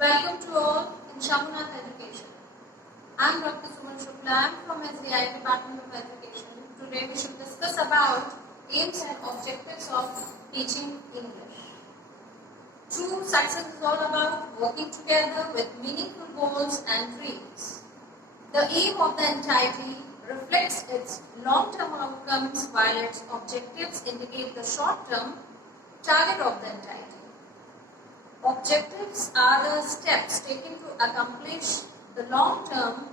Welcome to all in Shamunath Education. I am Dr. Suman Shukla. I am from SBI Department of Education. Today we should discuss about aims and objectives of teaching English. True success is all about working together with meaningful goals and dreams. The aim of the entity reflects its long-term outcomes while its objectives indicate the short-term target of the entity. Objectives are the steps taken to accomplish the long-term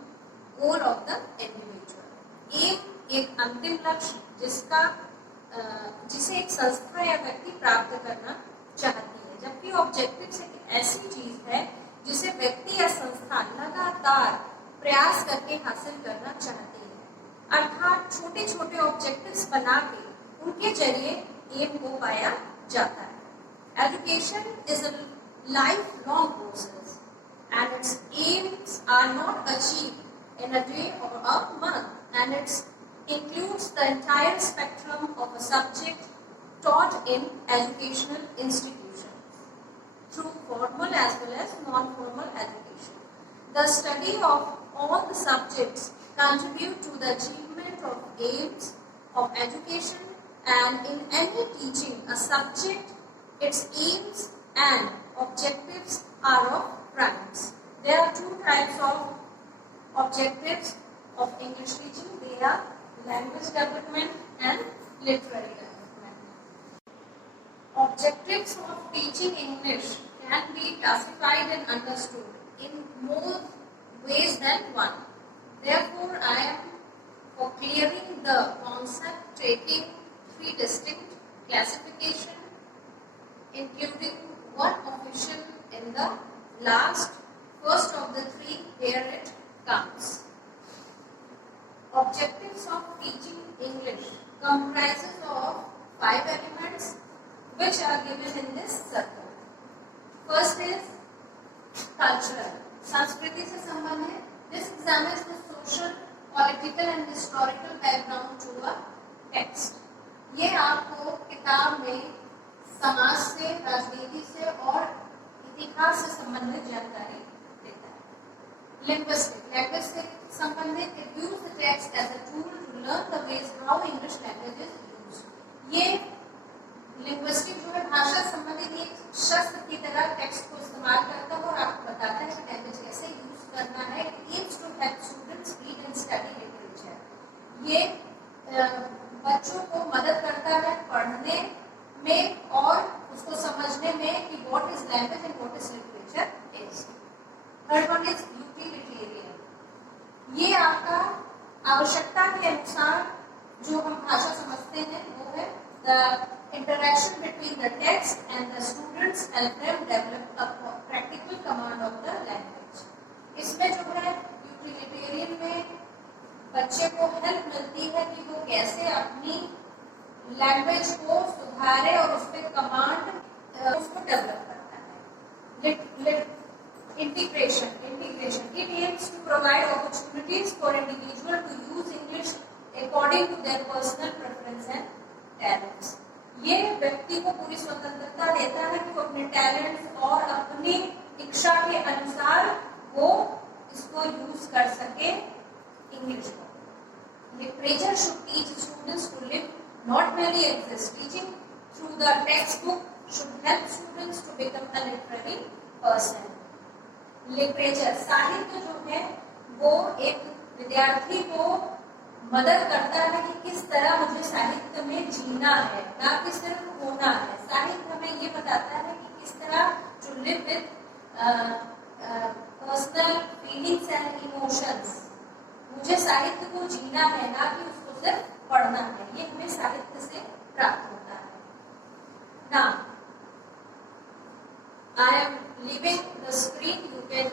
goal of the individual. Aim एक अंतिम लक्ष्य जिसे एक संस्था या व्यक्ति प्राप्त करना चाहती है, जबकि ऑब्जेक्टिव्स एक ऐसी चीज है जिसे व्यक्ति या संस्था लगातार प्रयास करके हासिल करना चाहती है। अर्थात छोटे छोटे ऑब्जेक्टिव्स बना के उनके जरिए एम को पाया जाता है। Education is a lifelong process and its aims are not achieved in a day or a month, and it includes the entire spectrum of a subject taught in educational institutions through formal as well as non-formal education. The study of all the subjects contribute to the achievement of aims of education, and in any teaching a subject, its aims and objectives are of primes. There are two types of objectives of English teaching. They are language development and literary development. Objectives of teaching English can be classified and understood in more ways than one. Therefore, I am for clearing the concept taking three distinct classifications, including one official in the first of the three where it comes. Objectives of teaching English comprises of 5 elements which are given in this circle. First is cultural. संस्कृति से संबंध है. This examines the social, political and historical background to a text. ये आपको किताब में समाज से, राजनीति से और इतिहास से संबंधित जानकारी देता है. लिंग्विस्टिक. लैंग्वेज से संबंधित it use the text as a tool to learn the ways how English language is used. ये लिंग्विस्टिक जो है भाषा संबंधित एक शस्त्र की तरह टेक्स्ट को इस्तेमाल करता है और आपको बताता है कि लैंग्वेज कैसे यूज करना है. It aims to help students read and study literature. ये बच्चों को मदद करता है पढ़ने में और उसको समझने में कि what is language and what is literature is. Third one is utilitarian. ये आपका आवश्यकता के अनुसार जो हम भाषा समझते हैं वो है the interaction between the text and the students help them develop a practical command of the language. इसमें जो है utilitarian में बच्चे को हेल्प मिलती है कि वो कैसे अपनी लैंग्वेज को सुधारे और उस पर कमांड उसको डेवलप करता है. Integration. It aims to provide opportunities for individual to use English according to their personal preference and talents. ये व्यक्ति को पूरी स्वतंत्रता देता है कि वो अपने टैलेंट्स और अपनी इच्छा के अनुसार वो इसको यूज कर सके इंग्लिश को. Literature should teach students to live, not merely exist. Teaching through the textbook should help students to become a literary person. Literature, साहित्य जो है वो एक विद्यार्थी को मदद करता है कि किस तरह मुझे साहित्य में जीना है, ना कि सिर्फ होना है. साहित्य हमें ये बताता है कि किस तरह to live with personal feelings and emotions. मुझे साहित्य को जीना है, ना कि उसको सिर्फ पढ़ना है. ये हमें साहित्य से प्राप्त होता है. Now, I am leaving the screen. You can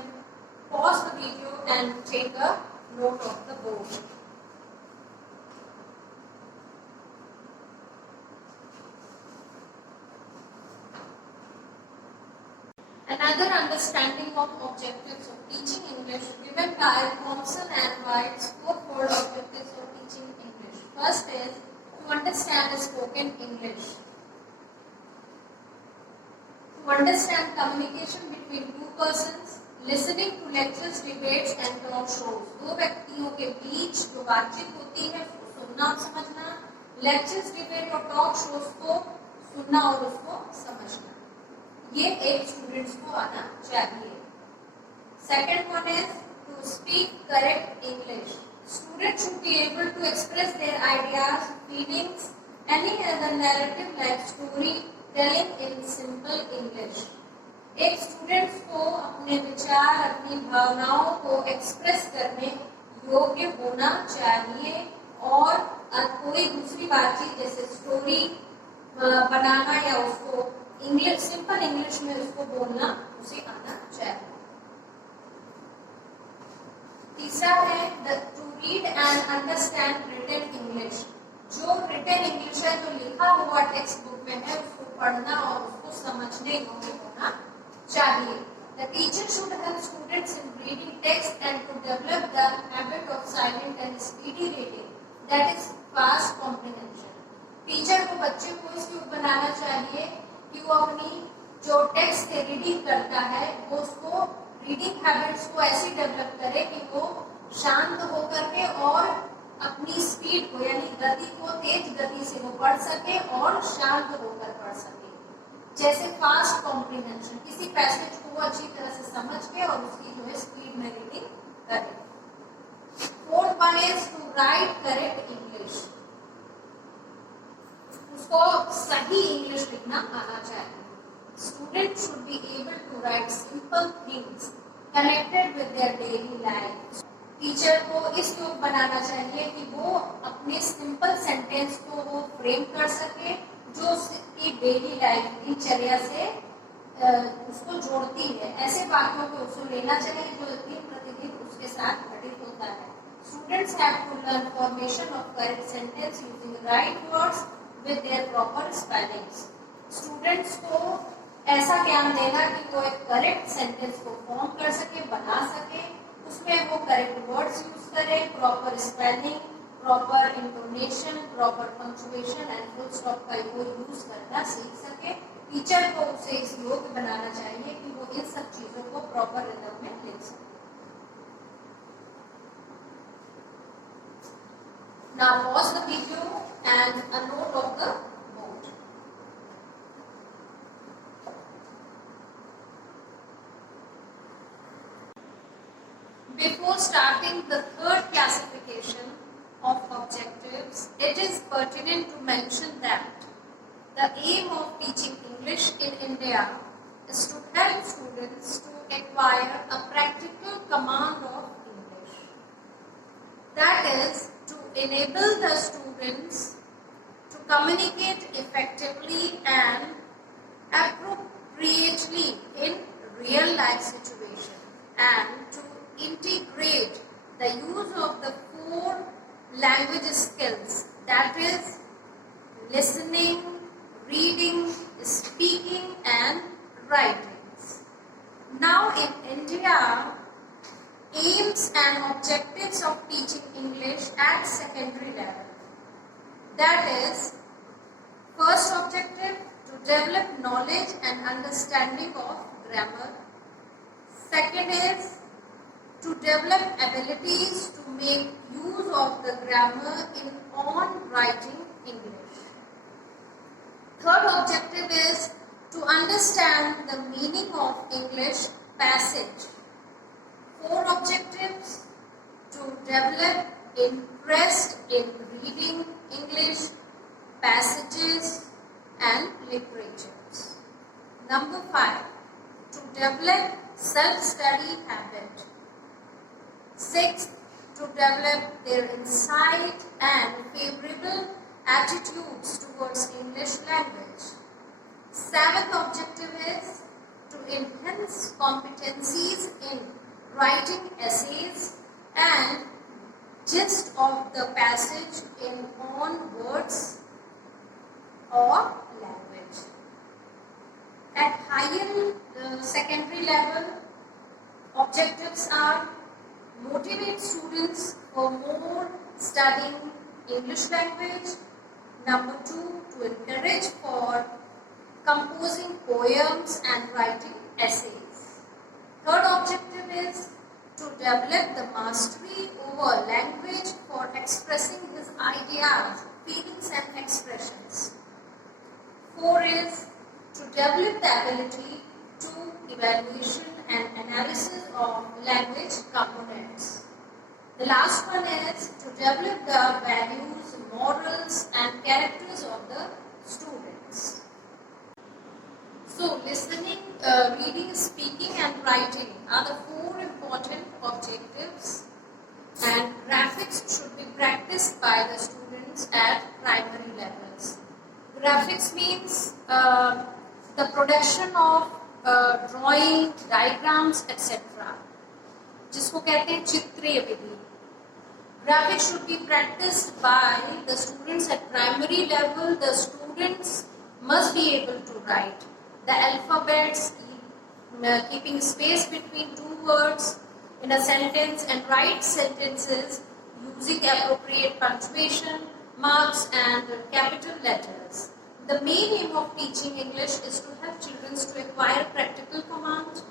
pause the video and take a note of the board. Another understanding of objectives of teaching English given by Thompson and White's fourfold objectives of teaching English. First is to understand spoken English. To understand communication between two persons, listening to lectures, debates and talk shows, दो व्यक्तियों के बीच जो बातचीत होती है उसको सुनना और समझना, लेक्चर्स, डिबेट और टॉक शोज को सुनना और उसको समझना, ये एक स्टूडेंट्स को आना चाहिए। Second one is to speak correct English, students should be able to express their ideas, feelings, any other narrative like story telling in simple English. एक स्टूडेंट्स को अपने विचार, अपनी भावनाओं को एक्सप्रेस करने योग्य होना चाहिए और कोई दूसरी बातचीत जैसे स्टोरी बनाना या उसको इंग्लिश, सिंपल इंग्लिश में उसको बोलना उसे आना चाहिए। तीसरा है to read and understand written English, जो रिटन इंग्लिश है, जो लिखा हुआ टेक्स्ट बुक में है, उसको पढ़ना और उसको समझने योग्य होना चाहिए। The teacher should help students in reading text and to develop the habit of silent and speedy reading, that is fast comprehension. Teacher को बच्चे को इस योग बनाना चाहिए कि वो अपनी जो टेक्स्ट के रीडिंग करता है वो उसको रीडिंग हैबिट्स को ऐसी डेवलप करे कि वो शांत होकर के और अपनी स्पीड को यानी गति को तेज गति से वो पढ़ सके और शांत होकर पढ़ सके, जैसे फास्ट कॉम्प्रिहेंशन, किसी पैसेज को वो अच्छी तरह से समझ के और उसकी जो है स्पीड में रीडिंग करे। Fourth one is to write correct English, उसको सही इंग्लिश लिखना आना चाहिए। Students should be able to write simple things connected with their daily life. Teacher को इस योग बनाना चाहिए कि वो अपने सिंपल सेंटेंस को वो फ्रेम कर सके जो उसकी डेली लाइफ दिनचर्या से उसको जोड़ती है, ऐसे वाक्यों को उसको लेना चाहिए जो दिन प्रतिदिन उसके साथ घटित होता है। Students have to learn formation of correct sentence using right words with their proper spellings. Students को ऐसा ज्ञान देना कि वो एक करेक्ट सेंटेंस को फॉर्म कर सके, बना सके, उसमें वो करेक्ट वर्ड्स यूज करे, proper spelling, proper intonation, proper punctuation and full stop का वो यूज करना सीख सके। टीचर को उसे इस योग्य बनाना चाहिए कि वो इन सब चीजों को प्रॉपर रिदम में लिख सके। Now pause the video and a note of the board. Before starting the third classification of objectives, it is pertinent to mention that the aim of teaching English in India is to help students to acquire a practical command of English. That is, to enable the students to communicate effectively and appropriately in real life situations and to integrate the use of the four language skills, that is listening, reading, speaking and writing. Now in India, aims and objectives of teaching English at secondary level, that is, first objective to develop knowledge and understanding of grammar. Second is to develop abilities to make use of the grammar in on writing English. Third objective is to understand the meaning of English passage. Four objectives: to develop interest in reading English passages and literatures. Number 5, to develop self-study habit. 6th, to develop their insight and favorable attitudes towards English language. 7th objective is to enhance competencies in writing essays and gist of the passage in own words or language. At higher secondary level, objectives are motivate students for more studying English language. Number 2, to encourage for composing poems and writing essays. Third objective develop the mastery over language for expressing his ideas, feelings and expressions. 4 is to develop the ability to evaluation and analysis of language components. The last one is to develop the values, morals and characters of the students. So listening, reading, speaking and writing are the 4 important objectives, and graphics should be practiced by the students at primary levels. Graphics means the production of drawing, diagrams, etc. जिसको कहते हैं चित्रीय विधि. Graphics should be practiced by the students at primary level. The students must be able to write the alphabets, keeping space between 2 words in a sentence, and write sentences using appropriate punctuation, marks and capital letters. The main aim of teaching English is to help children to acquire practical command.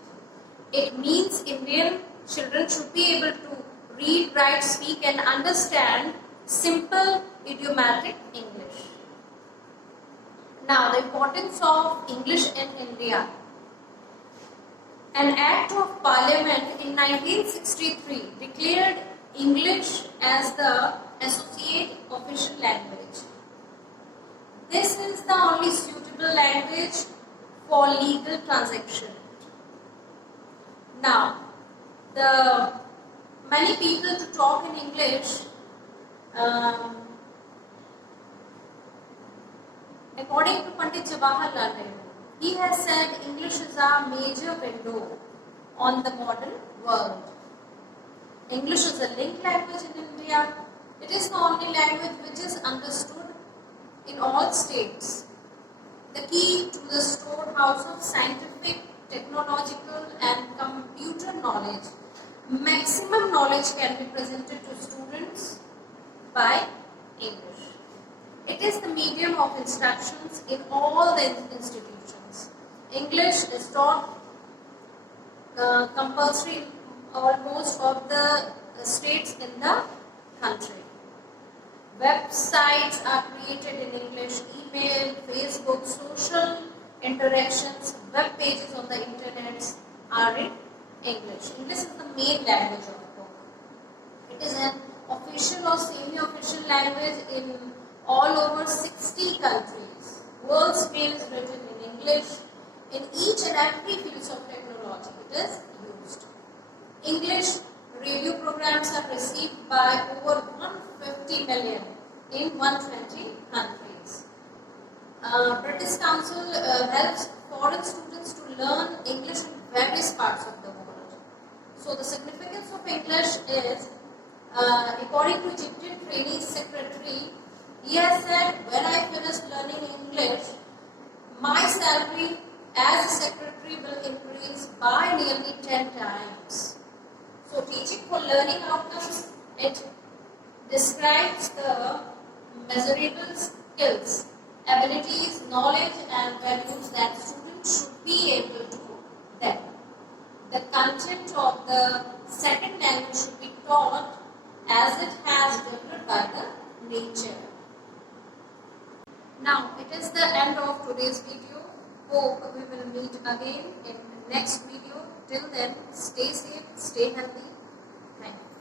It means Indian children should be able to read, write, speak and understand simple idiomatic English. Now, the importance of English in India. An Act of Parliament in 1963 declared English as the associate official language. This is the only suitable language for legal transaction. Now, the many people to talk in English, according to Pandit Jawaharlal Nehru, he has said English is a major window on the modern world. English is a linked language in India. It is the only language which is understood in all states. The key to the storehouse of scientific, technological and computer knowledge. Maximum knowledge can be presented to students by English. It is the medium of instructions in all the institutions. English is taught compulsory in almost of the states in the country. Websites are created in English, email, Facebook, social interactions, web pages on the internet are in English. English is the main language of the book. It is an official or semi-official language in all over 60 countries. World's mail is written in English. In each and every field of technology, it is used. English radio programs are received by over 150 million in 120 countries. British Council helps foreign students to learn English in various parts of the world. So the significance of English is, according to Egyptian Training Secretary, he has said, when I finish learning English, my salary as a secretary will increase by nearly 10 times. So teaching for learning outcomes, it describes the measurable skills, abilities, knowledge and values that students should be able to develop. The content of the second language should be taught as it has developed by the nature. Now, it is the end of today's video. Hope we will meet again in next video. Till then, stay safe, stay healthy. Thank you.